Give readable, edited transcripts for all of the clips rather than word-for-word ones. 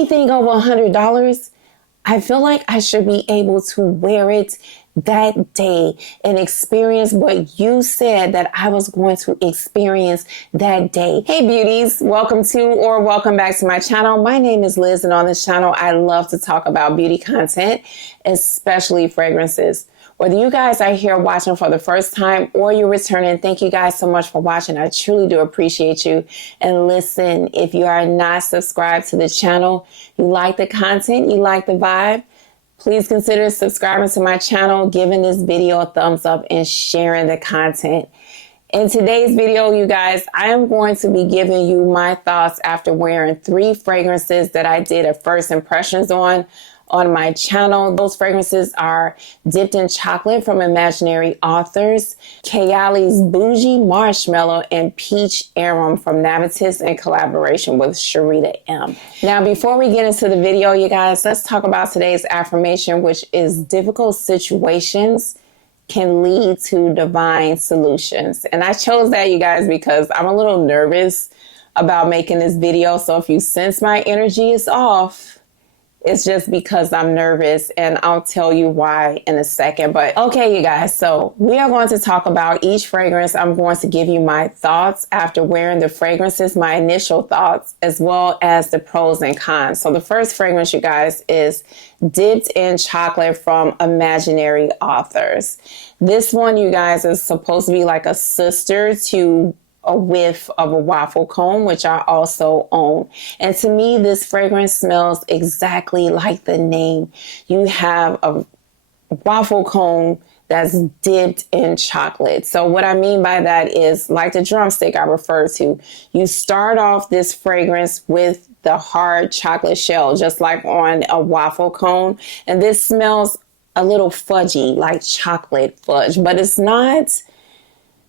anything over $100, I feel like I should be able to wear it that day and experience what you said that I was going to experience that day. Hey beauties, welcome to or welcome back to my channel. My name is Liz, and on this channel, I love to talk about beauty content, especially fragrances. Whether you guys are here watching for the first time or you're returning, thank you guys so much for watching. I truly do appreciate you. And listen, if you are not subscribed to the channel, you like the content, you like the vibe, please consider subscribing to my channel, giving this video a thumbs up, and sharing the content. In today's video, you guys, I am going to be giving you my thoughts after wearing 3 fragrances that I did a first impressions on my channel. Those fragrances are Dipped in Chocolate from Imaginary Authors, Kayali's Bougie, Marshmallow, and Peach Aurum from Navitus in collaboration with Sharita M. Now, before we get into the video, you guys, let's talk about today's affirmation, which is difficult situations can lead to divine solutions. And I chose that, you guys, because I'm a little nervous about making this video. So if you sense my energy is off, it's just because I'm nervous, and I'll tell you why in a second. But okay, you guys, so we are going to talk about each fragrance. I'm going to give you my thoughts after wearing the fragrances, my initial thoughts, as well as the pros and cons. So the first fragrance, you guys, is Dipped in Chocolate from Imaginary Authors. This one, you guys, is supposed to be like a sister to a whiff of a waffle cone, which I also own. And to me, this fragrance smells exactly like the name. You have a waffle cone that's dipped in chocolate. So what I mean by that is like the drumstick I refer to. You start off this fragrance with the hard chocolate shell, just like on a waffle cone. And this smells a little fudgy, like chocolate fudge, but it's not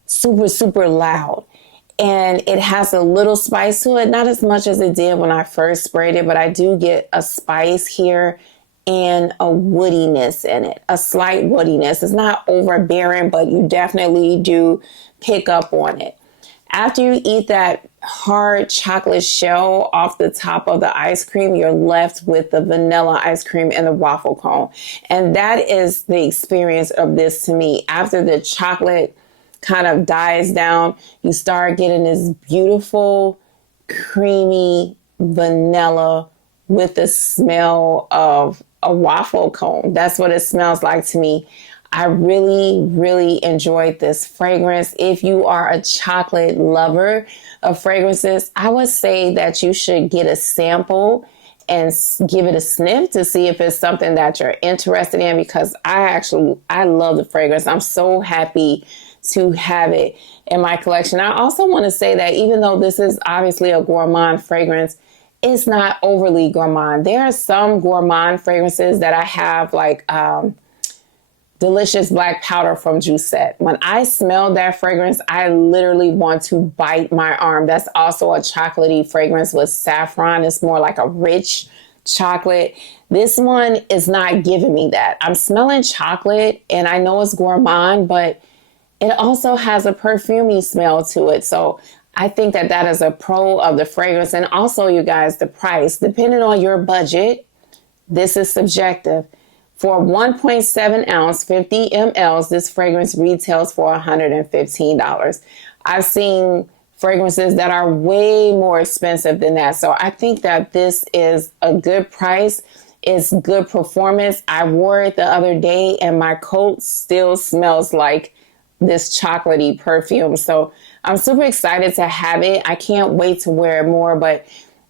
super loud. And it has a little spice to it, not as much as it did when I first sprayed it, but I do get a spice here and a woodiness in it, a slight woodiness. It's not overbearing, but you definitely do pick up on it. After you eat that hard chocolate shell off the top of the ice cream, you're left with the vanilla ice cream and the waffle cone. And that is the experience of this to me. After the chocolate kind of dies down, you start getting this beautiful, creamy vanilla with the smell of a waffle cone. That's what it smells like to me. I really enjoyed this fragrance. If you are a chocolate lover of fragrances, I would say that you should get a sample and give it a sniff to see if it's something that you're interested in, because I love the fragrance. I'm so happy to have it in my collection. I also want to say that even though this is obviously a gourmand fragrance, it's not overly gourmand. There are some gourmand fragrances that I have, like Delicious Black Powder from Juicette. When I smell that fragrance, I literally want to bite my arm. That's also a chocolatey fragrance with saffron. It's more like a rich chocolate. This one is not giving me that. I'm smelling chocolate, and I know it's gourmand, but it also has a perfumey smell to it. So I think that that is a pro of the fragrance. And also, you guys, the price, depending on your budget, this is subjective. For 1.7 ounce, 50 mLs, this fragrance retails for $115. I've seen fragrances that are way more expensive than that. So I think that this is a good price. It's good performance. I wore it the other day and my coat still smells like this chocolatey perfume. So I'm super excited to have it. I can't wait to wear it more.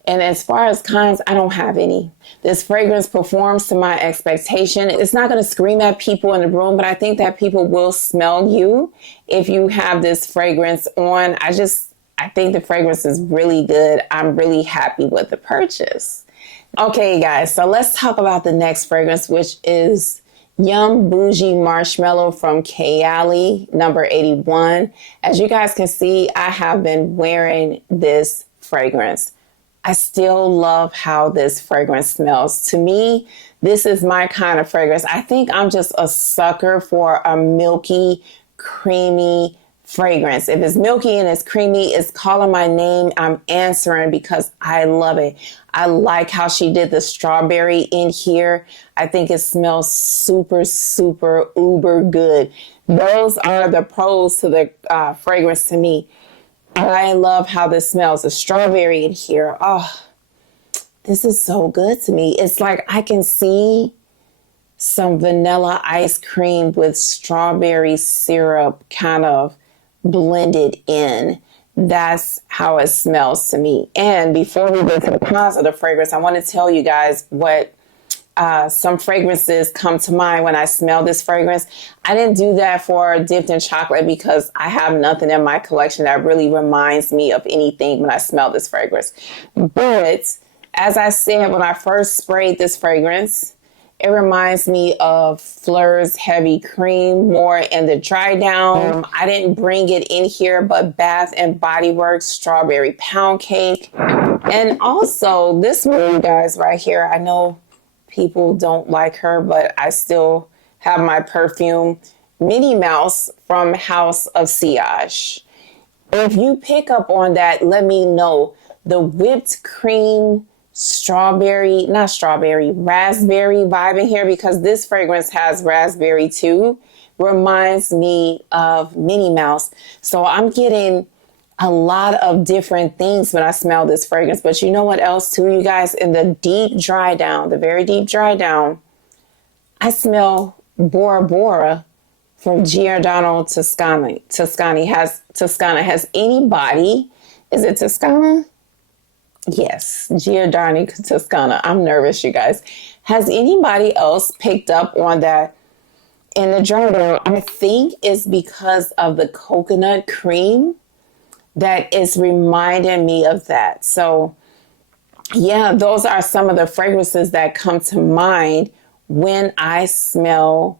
And as far as cons, I don't have any. This fragrance performs to my expectation. It's not going to scream at people in the room, but I think that people will smell you if you have this fragrance on. I think the fragrance is really good. I'm really happy with the purchase. Okay, guys, so let's talk about the next fragrance, which is Yum Bougie Marshmallow from Kayali, number 81. As you guys can see, I have been wearing this fragrance. I still love how this fragrance smells. To me, this is my kind of fragrance. I think I'm just a sucker for a milky, creamy fragrance. If it's milky and it's creamy, it's calling my name, I'm answering because I love it. I like how she did the strawberry in here. I think it smells super, super uber good. Those are the pros to the fragrance to me. I love how this smells. The strawberry in here. Oh, this is so good to me. It's like I can see some vanilla ice cream with strawberry syrup kind of blended in. That's how it smells to me. And before we get to the cons of the fragrance, I want to tell you guys what some fragrances come to mind when I smell this fragrance. I didn't do that for Dipped in Chocolate because I have nothing in my collection that really reminds me of anything when I smell this fragrance. But as I said, when I first sprayed this fragrance, it reminds me of Fleur's Heavy Cream, more in the dry down. I didn't bring it in here, but Bath and Body Works Strawberry Pound Cake. And also this one, you guys, right here. I know people don't like her, but I still have my Perfume Minnie Mouse from House of Sillage. If you pick up on that, let me know. The whipped cream raspberry vibe in here, because this fragrance has raspberry too, reminds me of Minnie Mouse. So I'm getting a lot of different things when I smell this fragrance. But you know what else too, you guys? In the deep dry down, the very deep dry down, I smell Bora Bora from Giordano Toscana. Has anybody, is it Toscana? Yes, Giordano Toscana. I'm nervous, you guys. Has anybody else picked up on that in the dry down? I think it's because of the coconut cream that is reminding me of that. So yeah, those are some of the fragrances that come to mind when I smell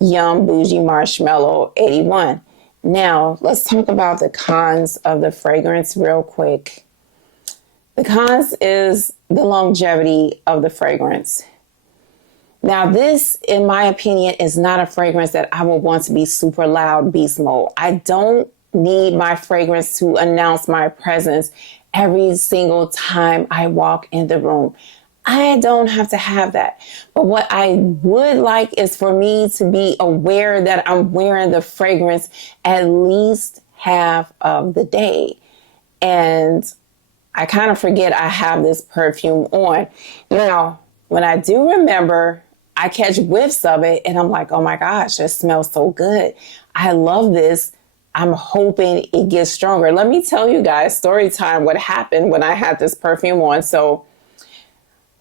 Yum Bougie Marshmallow 81. Now, let's talk about the cons of the fragrance real quick. The cons is the longevity of the fragrance. Now, this, in my opinion, is not a fragrance that I would want to be super loud beast mode. I don't need my fragrance to announce my presence every single time I walk in the room. I don't have to have that. But what I would like is for me to be aware that I'm wearing the fragrance at least half of the day. And I kind of forget I have this perfume on. Now, when I do remember, I catch whiffs of it and I'm like, oh my gosh, it smells so good. I love this. I'm hoping it gets stronger. Let me tell you guys, story time, what happened when I had this perfume on. So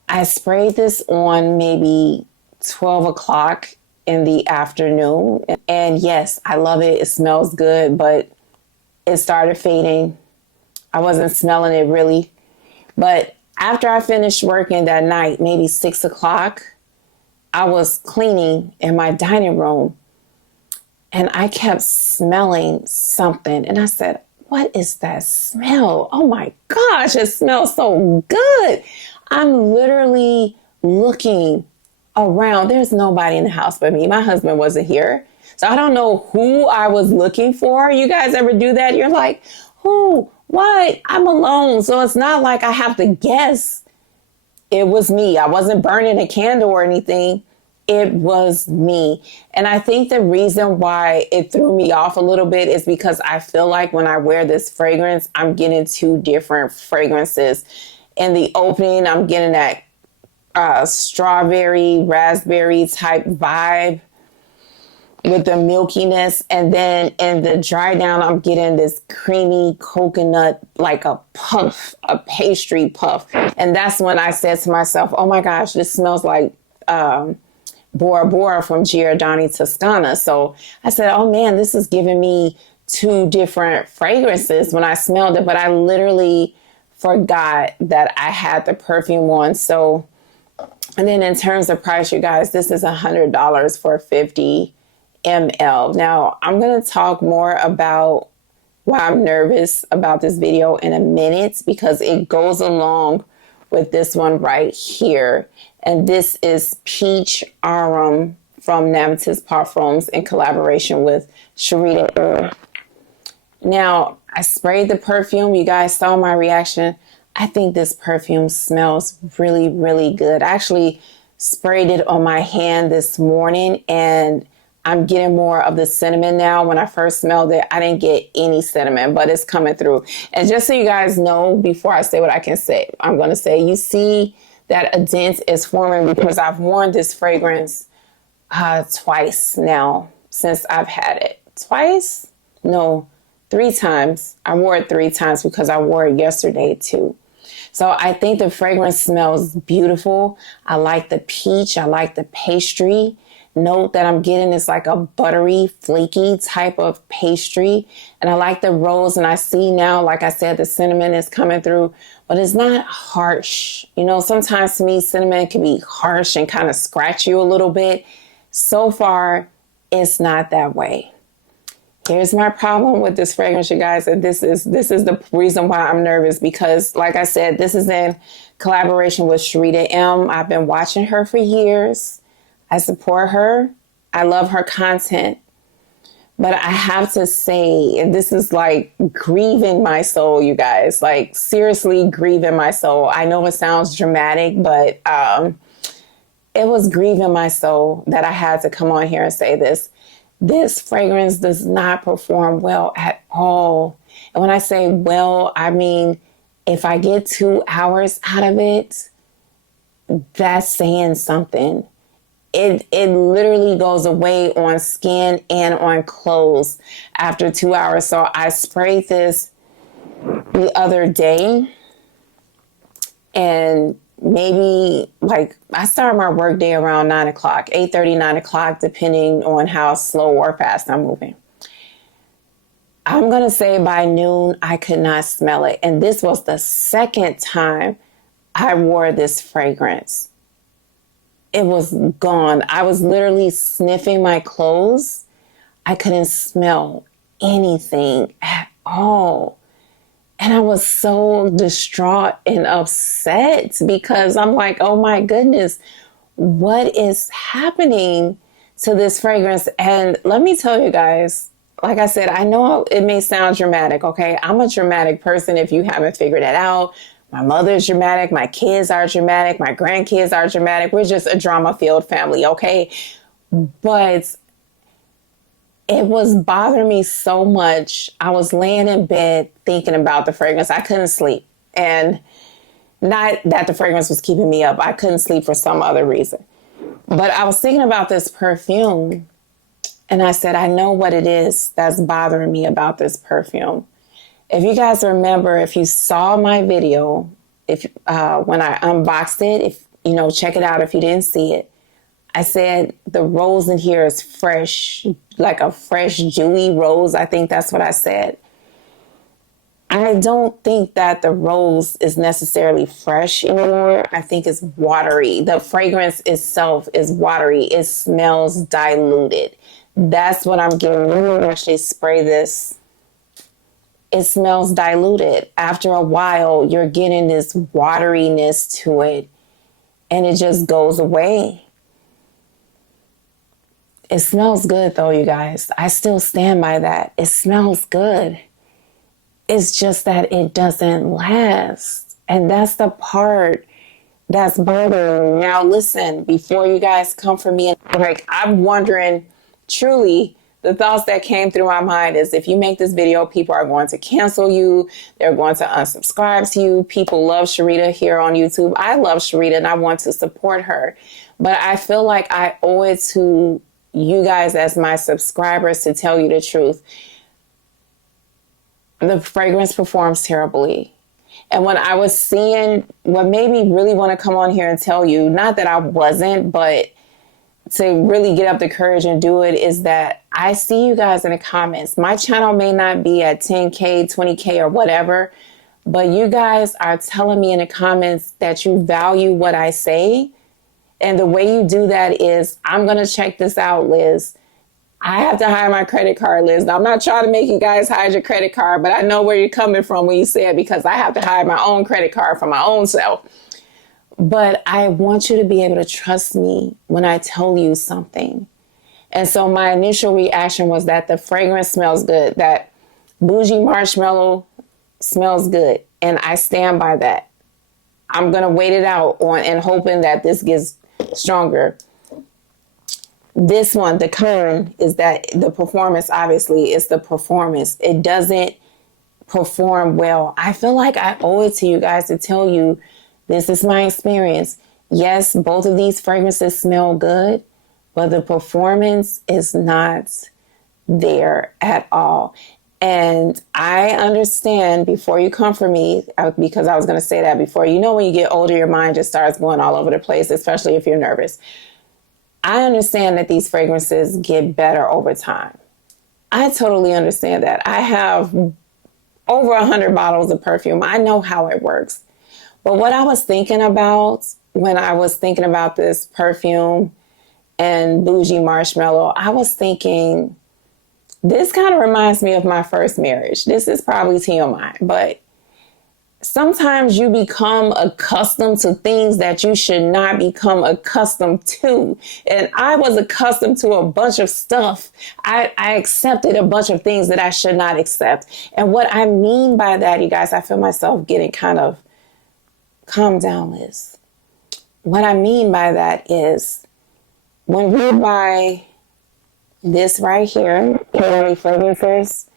I sprayed this on maybe 12 o'clock in the afternoon. And yes, I love it. It smells good, but it started fading. I wasn't smelling it really. But after I finished working that night, maybe 6 o'clock, I was cleaning in my dining room and I kept smelling something. And I said, what is that smell? Oh my gosh, it smells so good. I'm literally looking around. There's nobody in the house but me. My husband wasn't here. So I don't know who I was looking for. You guys ever do that? You're like, who? What? I'm alone. So it's not like I have to guess. It was me. I wasn't burning a candle or anything. It was me. And I think the reason why it threw me off a little bit is because I feel like when I wear this fragrance, I'm getting two different fragrances. In the opening, I'm getting that strawberry, raspberry type vibe with the milkiness. And then in the dry down, I'm getting this creamy coconut, like a puff, a pastry puff. And that's when I said to myself, oh my gosh, this smells like Bora Bora from Giordano Toscana. So I said, oh man, this is giving me two different fragrances when I smelled it. But I literally forgot that I had the perfume on. So, and then in terms of price, you guys, this is $100 for 50 ml. Now, I'm going to talk more about why I'm nervous about this video in a minute, because it goes along with this one right here. And this is Peach Aurum from Navitus Parfums in collaboration with Sharita. Now, I sprayed the perfume. You guys saw my reaction. I think this perfume smells really, really good. I actually sprayed it on my hand this morning and I'm getting more of the cinnamon now. When I first smelled it, I didn't get any cinnamon, but it's coming through. And just so you guys know, before I say what I can say, I'm going to say, you see that a dent is forming because I've worn this fragrance twice now since I've had it. Twice? No, 3 times. I wore it 3 times because I wore it yesterday too. So I think the fragrance smells beautiful. I like the peach. I like the pastry note that I'm getting. It's like a buttery, flaky type of pastry. And I like the rose. And I see now, like I said, the cinnamon is coming through, but it's not harsh. You know, sometimes to me, cinnamon can be harsh and kind of scratch you a little bit. So far, it's not that way. Here's my problem with this fragrance, you guys. And this is the reason why I'm nervous, because like I said, this is in collaboration with Sharita M. I've been watching her for years. I support her. I love her content. But I have to say, and this is like grieving my soul, you guys, like seriously grieving my soul. I know it sounds dramatic, but it was grieving my soul that I had to come on here and say this. This fragrance does not perform well at all. And when I say well, I mean, if I get 2 hours out of it, that's saying something. It literally goes away on skin and on clothes after 2 hours. So I sprayed this the other day, and maybe like I start my work day around 9 o'clock, 8:30, 9 o'clock, depending on how slow or fast I'm moving. I'm going to say by noon, I could not smell it. And this was the second time I wore this fragrance. It was gone. I was literally sniffing my clothes. I couldn't smell anything at all. And I was so distraught and upset because I'm like, oh my goodness, what is happening to this fragrance? And let me tell you guys, like I said, I know it may sound dramatic, okay? I'm a dramatic person if you haven't figured it out. My mother's dramatic, my kids are dramatic, my grandkids are dramatic. We're just a drama-filled family, okay? But it was bothering me so much. I was laying in bed thinking about the fragrance. I couldn't sleep. And not that the fragrance was keeping me up. I couldn't sleep for some other reason. But I was thinking about this perfume. And I said, I know what it is that's bothering me about this perfume. If you guys remember, if you saw my video, when I unboxed it, check it out if you didn't see it. I said the rose in here is fresh, like a fresh, dewy rose. I think that's what I said. I don't think that the rose is necessarily fresh anymore. I think it's watery. The fragrance itself is watery. It smells diluted. That's what I'm getting. Let me actually spray this. It smells diluted. After a while, you're getting this wateriness to it, and it just goes away. It smells good though, you guys. I still stand by that. It smells good. It's just that it doesn't last. And that's the part that's bothering me. Now listen, before you guys come for me, I'm wondering, truly, the thoughts that came through my mind is if you make this video, people are going to cancel you. They're going to unsubscribe to you. People love Sharita here on YouTube. I love Sharita and I want to support her. But I feel like I owe it to you guys as my subscribers to tell you the truth. The fragrance performs terribly. And when I was seeing what made me really want to come on here and tell you, not that I wasn't, but to really get up the courage and do it, is that I see you guys in the comments. My channel may not be at 10K, 20K or whatever, but you guys are telling me in the comments that you value what I say. And the way you do that is, I'm going to check this out, Liz. I have to hide my credit card, Liz. Now, I'm not trying to make you guys hide your credit card, but I know where you're coming from when you say it, because I have to hide my own credit card for my own self. But I want you to be able to trust me when I tell you something. And so my initial reaction was that the fragrance smells good, that Bougie Marshmallow smells good, and I stand by that. I'm going to wait it out on and hoping that this gets stronger. This one, the con, is that the performance, obviously, is the performance. It doesn't perform well. I feel like I owe it to you guys to tell you this is my experience. Yes, both of these fragrances smell good, but the performance is not there at all. And I understand, before you come for me, because I was going to say that before, when you get older, your mind just starts going all over the place, especially if you're nervous. I understand that these fragrances get better over time. I totally understand that. I have over 100 bottles of perfume. I know how it works. But what I was thinking about when I was thinking about this perfume and Bougie Marshmallow, I was thinking, this kind of reminds me of my first marriage. This is probably TMI, but sometimes you become accustomed to things that you should not become accustomed to. And I was accustomed to a bunch of stuff. I accepted a bunch of things that I should not accept. And what I mean by that, you guys, I feel myself getting kind of, calm down, Liz. What I mean by that is when we buy this right here, Kayali fragrances,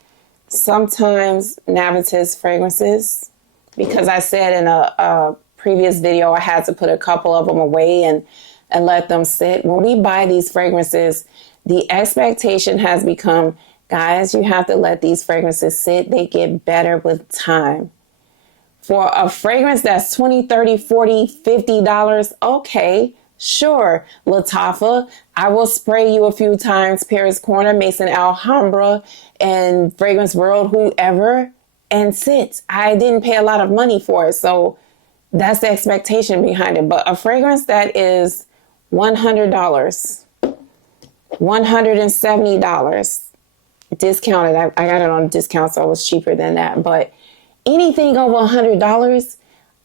sometimes Navitas fragrances, because I said in a previous video, I had to put a couple of them away and let them sit. When we buy these fragrances, the expectation has become, guys, you have to let these fragrances sit. They get better with time. For a fragrance that's $20, $30, $40, $50, okay, sure. Lattafa, I will spray you a few times. Paris Corner, Maison Alhambra, and Fragrance World, whoever, and sit. I didn't pay a lot of money for it, so that's the expectation behind it. But a fragrance that is $100, $170, discounted. I got it on discount, so it was cheaper than that. But anything over $100,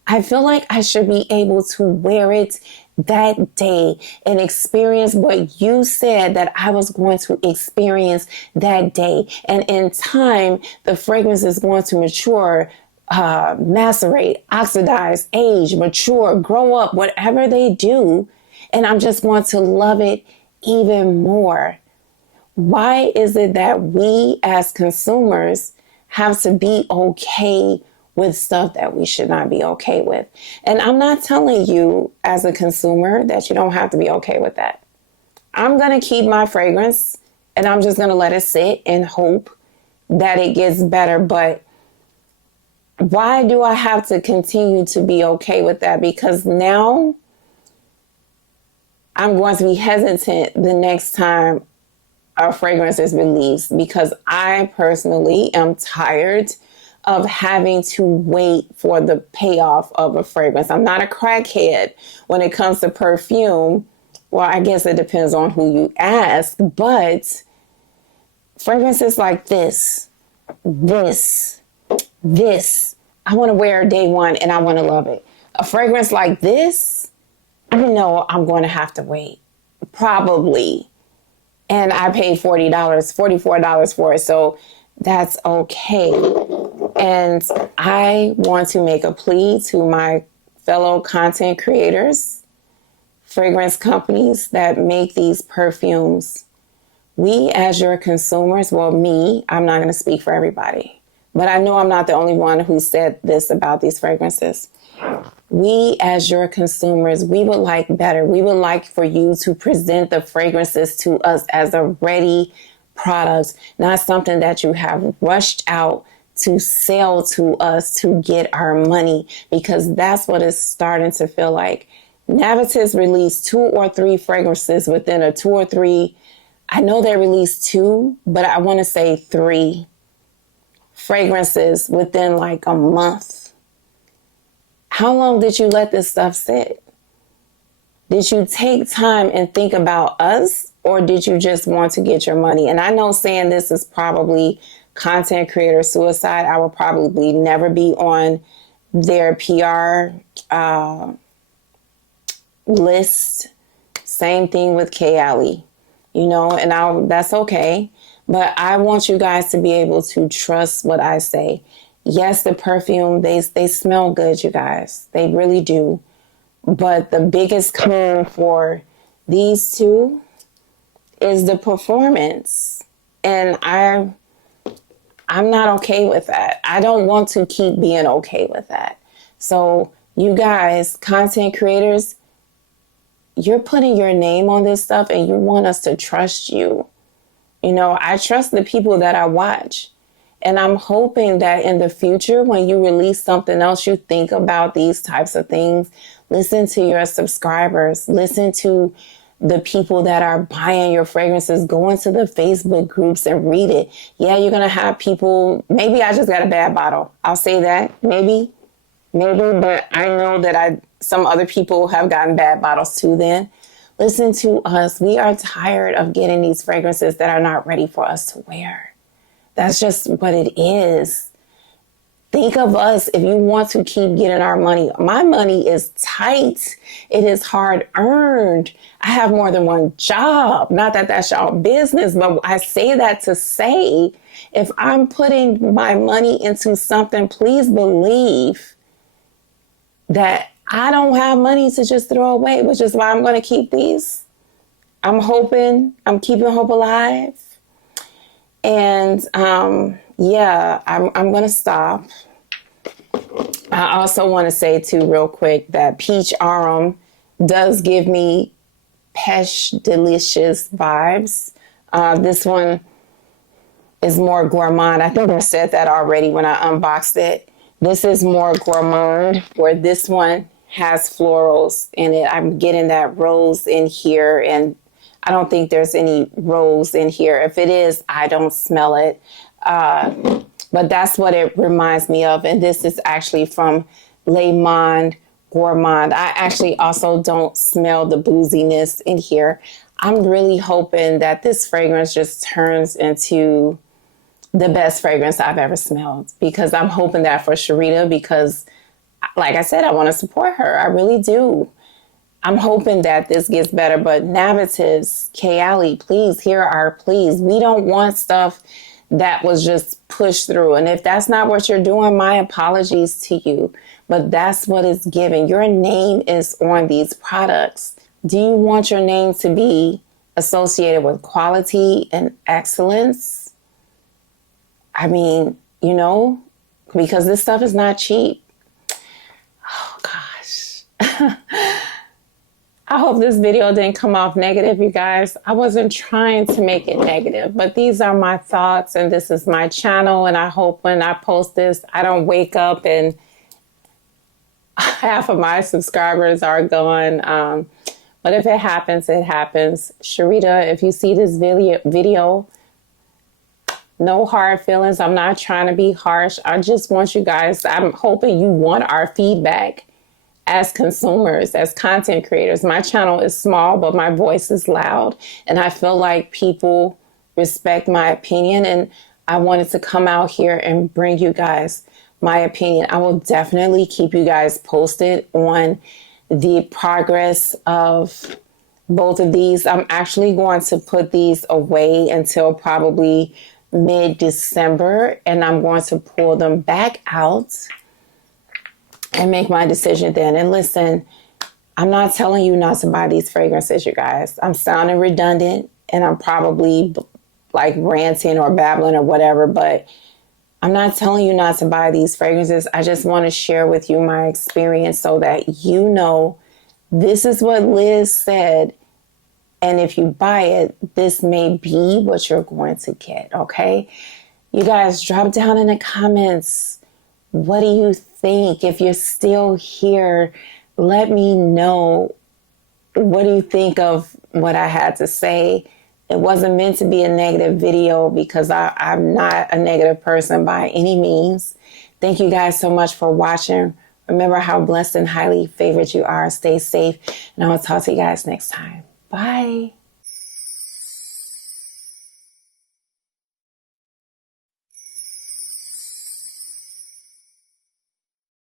I feel like I should be able to wear it that day and experience what you said that I was going to experience that day. And in time, the fragrance is going to mature, macerate, oxidize, age, mature, grow up, whatever they do. And I'm just going to love it even more. Why is it that we as consumers have to be okay with stuff that we should not be okay with? And I'm not telling you as a consumer that you don't have to be okay with that. I'm going to keep my fragrance and I'm just going to let it sit and hope that it gets better. But why do I have to continue to be okay with that? Because now I'm going to be hesitant the next time a fragrance is released, because I personally am tired of having to wait for the payoff of a fragrance. I'm not a crackhead when it comes to perfume. Well, I guess it depends on who you ask, but fragrances like this, I want to wear day one and I want to love it. A fragrance like this, I know I'm going to have to wait, probably. And I paid $40, $44 for it. So that's okay. And I want to make a plea to my fellow content creators, fragrance companies that make these perfumes. We, as your consumers, well, me, I'm not going to speak for everybody, but I know I'm not the only one who said this about these fragrances. We, as your consumers, we would like better. We would like for you to present the fragrances to us as a ready product, not something that you have rushed out to sell to us to get our money, because that's what it's starting to feel like. Navitas released 2 or 3 fragrances within a 2 or 3. I know they released 2, but I want to say 3 fragrances within like a month. How long did you let this stuff sit? Did you take time and think about us, or did you just want to get your money? And I know saying this is probably content creator suicide. I will probably never be on their PR list. Same thing with Kayali, and that's okay. But I want you guys to be able to trust what I say. Yes, the perfume, they smell good, you guys. They really do. But the biggest con for these two is the performance. And I'm not okay with that. I don't want to keep being okay with that. So you guys, content creators, you're putting your name on this stuff and you want us to trust you. You know, I trust the people that I watch. And I'm hoping that in the future, when you release something else, you think about these types of things. Listen to your subscribers. Listen to the people that are buying your fragrances. Go into the Facebook groups and read it. Yeah, you're going to have people. Maybe I just got a bad bottle. I'll say that. Maybe. But I know that some other people have gotten bad bottles too then. Listen to us. We are tired of getting these fragrances that are not ready for us to wear. That's just what it is. Think of us if you want to keep getting our money. My money is tight. It is hard earned. I have more than one job. Not that that's y'all business, but I say that to say, if I'm putting my money into something, please believe that I don't have money to just throw away, which is why I'm going to keep these. I'm keeping hope alive. And yeah, I'm going to stop. I also want to say too real quick that peach Aurum does give me pesh delicious vibes. This one is more gourmand. I think I said that already when I unboxed it. This is more gourmand, where this one has florals in it. I'm getting that rose in here, and I don't think there's any rose in here. If it is, I don't smell it. But that's what it reminds me of. And this is actually from Le Monde Gourmand. I actually also don't smell the booziness in here. I'm really hoping that this fragrance just turns into the best fragrance I've ever smelled, because I'm hoping that for Sharita, because like I said, I want to support her. I really do. I'm hoping that this gets better, but Navitas, Kayali, please, here are our pleas. We don't want stuff that was just pushed through. And if that's not what you're doing, my apologies to you, but that's what it's given. Your name is on these products. Do you want your name to be associated with quality and excellence? I mean, you know, because this stuff is not cheap. Oh, gosh. I hope this video didn't come off negative, you guys. I wasn't trying to make it negative, but these are my thoughts and this is my channel. And I hope when I post this, I don't wake up and half of my subscribers are gone. But if it happens, it happens. Sharita, if you see this video, no hard feelings. I'm not trying to be harsh. I just want you guys, I'm hoping you want our feedback as consumers, as content creators. My channel is small, but my voice is loud. And I feel like people respect my opinion. And I wanted to come out here and bring you guys my opinion. I will definitely keep you guys posted on the progress of both of these. I'm actually going to put these away until probably mid-December, and I'm going to pull them back out and make my decision then. And listen, I'm not telling you not to buy these fragrances, you guys. I'm sounding redundant and I'm probably like ranting or babbling or whatever, but I'm not telling you not to buy these fragrances. I just want to share with you my experience so that you know this is what Liz said. And if you buy it, this may be what you're going to get, okay? You guys, drop down in the comments. What do you think? If you're still here, let me know. What do you think of what I had to say? It wasn't meant to be a negative video because I'm not a negative person by any means. Thank you guys so much for watching. Remember how blessed and highly favored you are. Stay safe. And I will talk to you guys next time. Bye.